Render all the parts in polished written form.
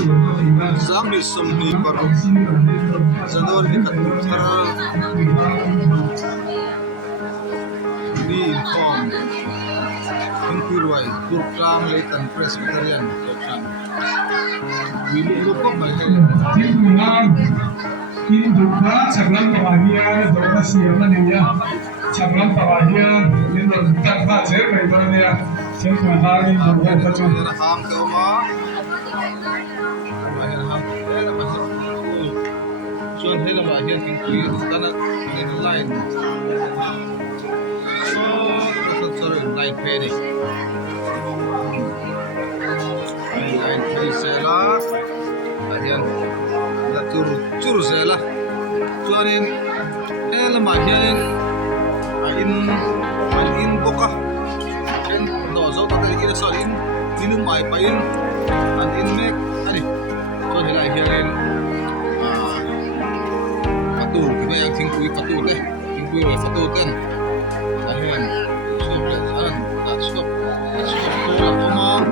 Zami Sumni Paru Zanor Dikatar Di Kom Inquiry Kurkang Leitan Presbyterian Kokan Willy Lukop Induka Cabang Pawahia Dona Siamania Cabang Pawahia Indon Tanpa Zer Kaitornya Sengkwa Hari Murga Kacu Ham Koma John Hela Mahir Kingkui Tanah in line sorry line penny line penny sela Ayan la tur sela Tuanin Hela Mahir in boka en dozo tadi kita solin minum mai pain and in mek ani so hela hiarin fatul kita yang tingkui fatul tingkui wa fatul kan ayan so belan stop tolak omong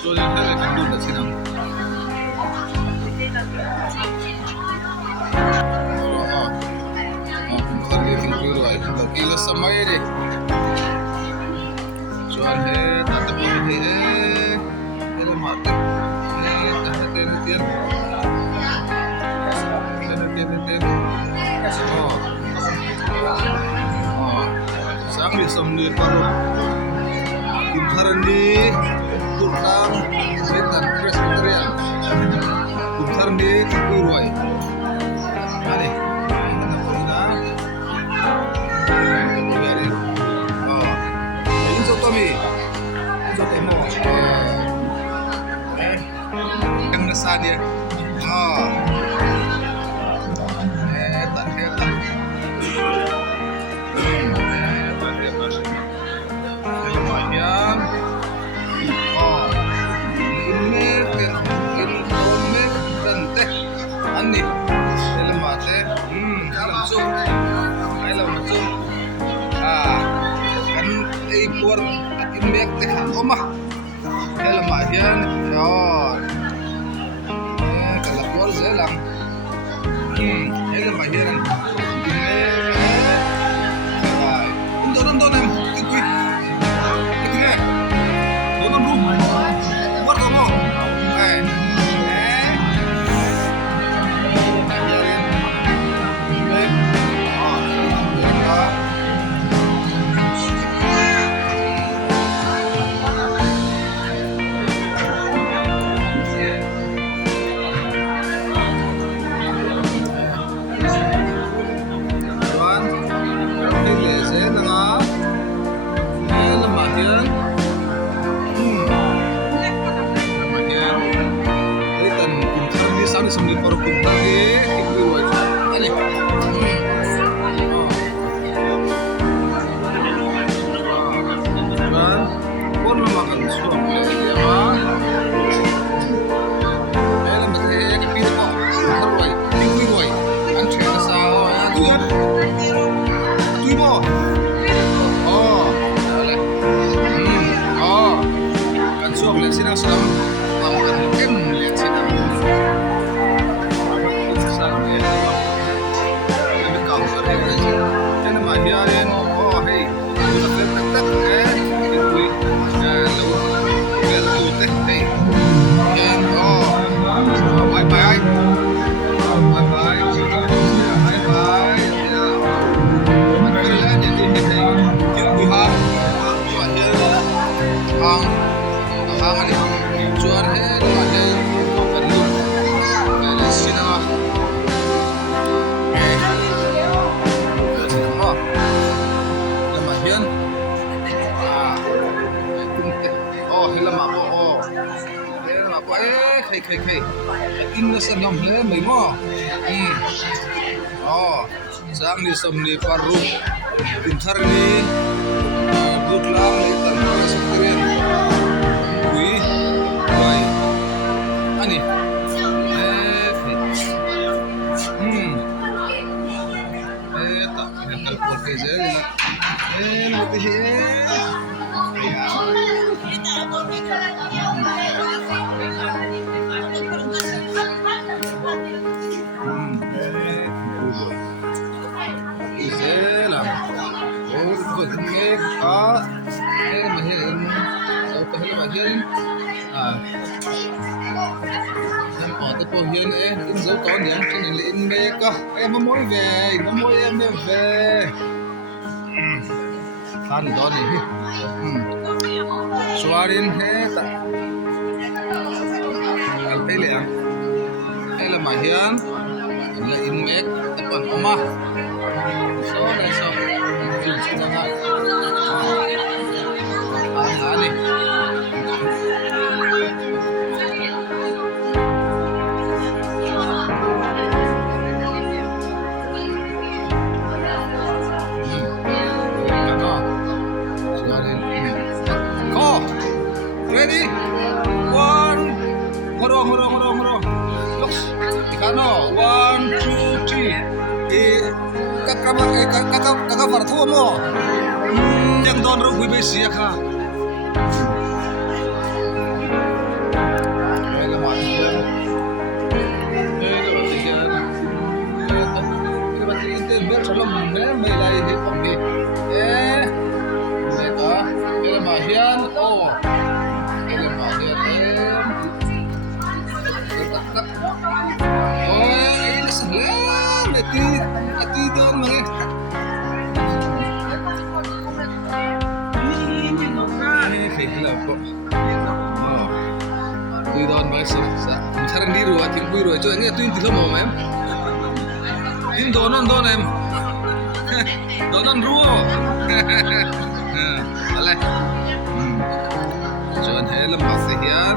so dia hela kan dulu sinang Gila samay deh. Jual tatap ini ada mati. Tian. Sambil paru. Kumharan di Kurang Setan Presbyterian. Kumharan di Kuruai. Ada. Dia khay in na sa nyom le mai mo sang ni som ni paru tin thar ni buklang ni tan Presbyterian cô hiền ấy in dấu có nhỉ cho nên là in bê cơ em có mối về có mối em về phan đó này xóa đến thế ta ăn thấy lẹ hay là mà hiền là in mét tập còn có mà số này số dùng số nào hả ăn này Ready? One. Horo. Look. Ikano. 1, 2, 3. Kakak farthu mo. Yang don ro hui besi ka. Ele mati. Ele mati inte ber salam me lai he pombe. Mereka ele mahian oh. Ati doon mga kailan po ati doon mga sa sarang diro at yung buiro ito nga ito yung tilo mo ma'am yung donon em donon ruo alay John Helen Masihian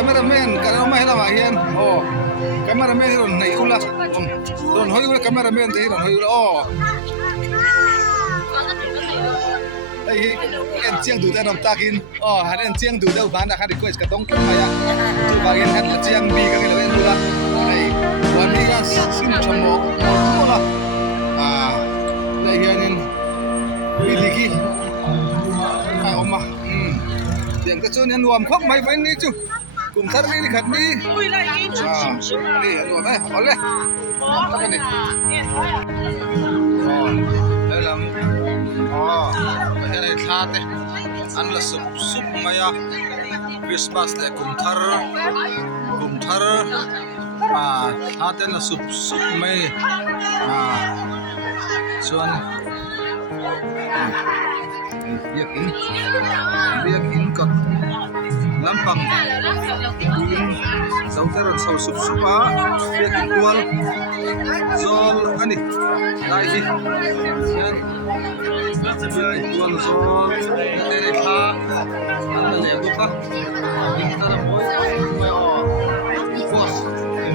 cameraman karena rumah lah mahian oh cameraman ron nai ulas ron hoi ulas cameraman teh ron hoi oh ai en chiang du ta nam takin oh han en chiang du da ban da kan request ka tong kin maya tu bagian kan chiang bi ka le en ulas ai wan ni ga sin chamo mo la lai hianin piliki ai oma tiền cái chỗ nhân nuông khóc mấy bên đi chứ cùng thắt đi khát đi đi nuông đấy, có lên, Elam ini thate an la sup maya Christmas le kumthar thate la sup mai chuan biakin kat lampang sauteran sau supa biakin kual zol ani lai hi yan kual zol tere pha an le buka tara moi mai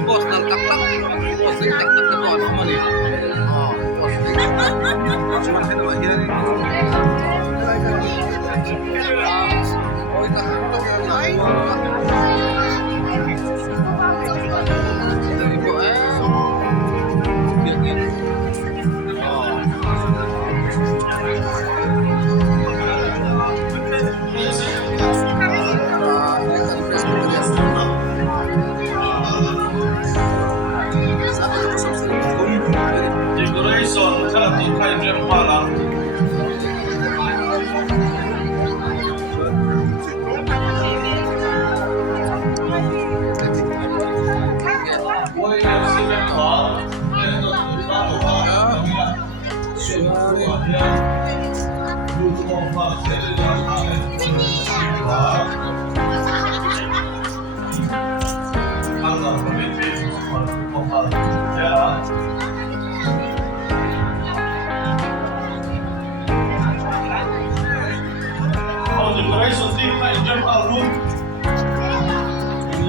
boss nal tak ko ano mani chuan hen ma hian oi ta decoration ถ้าตัวใครเรียกว่าละ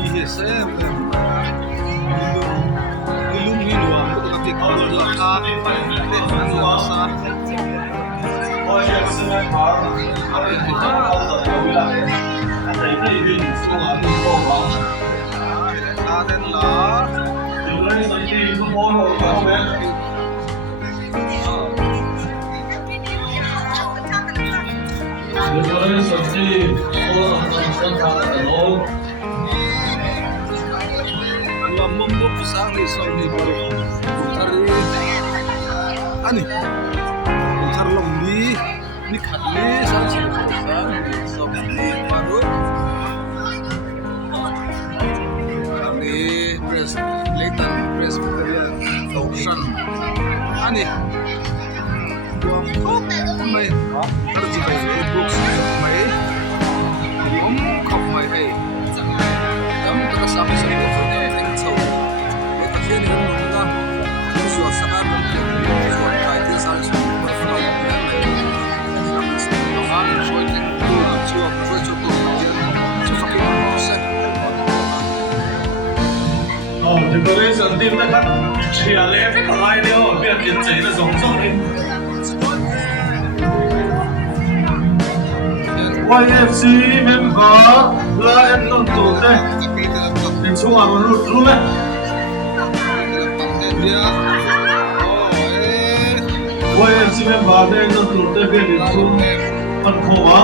ini sem ilum hiluang ko kapit ko la kha an la sa Mambo pusang ni so ni thari ani thar long ni khat ni sang so ni paru ani press later press ocean ani mai thar ji kai books mai khop mai hai dam ta sa mai sa ko teng chau ka hian ni mo na so sa ka ron so kai ti sa so ko fa ha so ni ko chu ko chu ko chu fa ki sa decoration team นะครับเชียร์เล่นก็ไล่เดียวเบียดกินใจละ2นี่ YFC member ละเอ็นนนตัวเต้เป็นช่วงมันรู้ไหม YFC member เต้นนนตัวเต้เป็นช่วงมันโควะ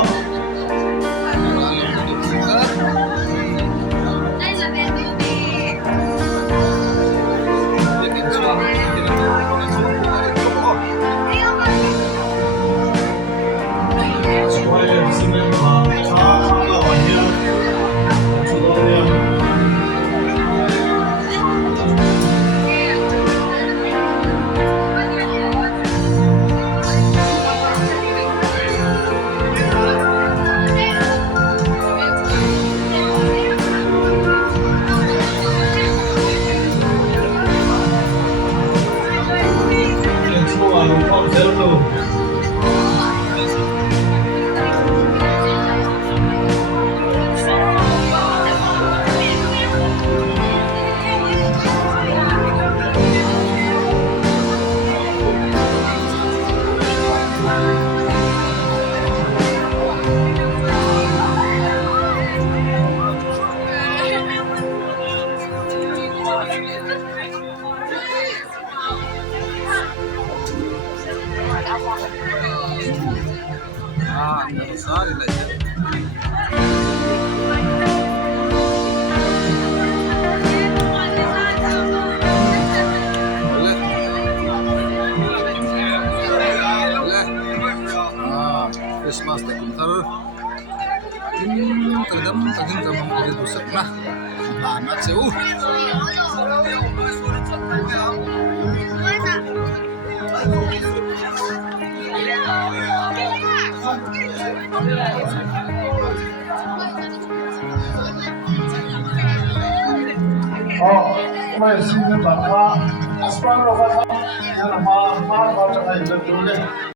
Sorry, Seu. Oh, mai sini bahwa aspal lokal yang nama mahal kalau ada itu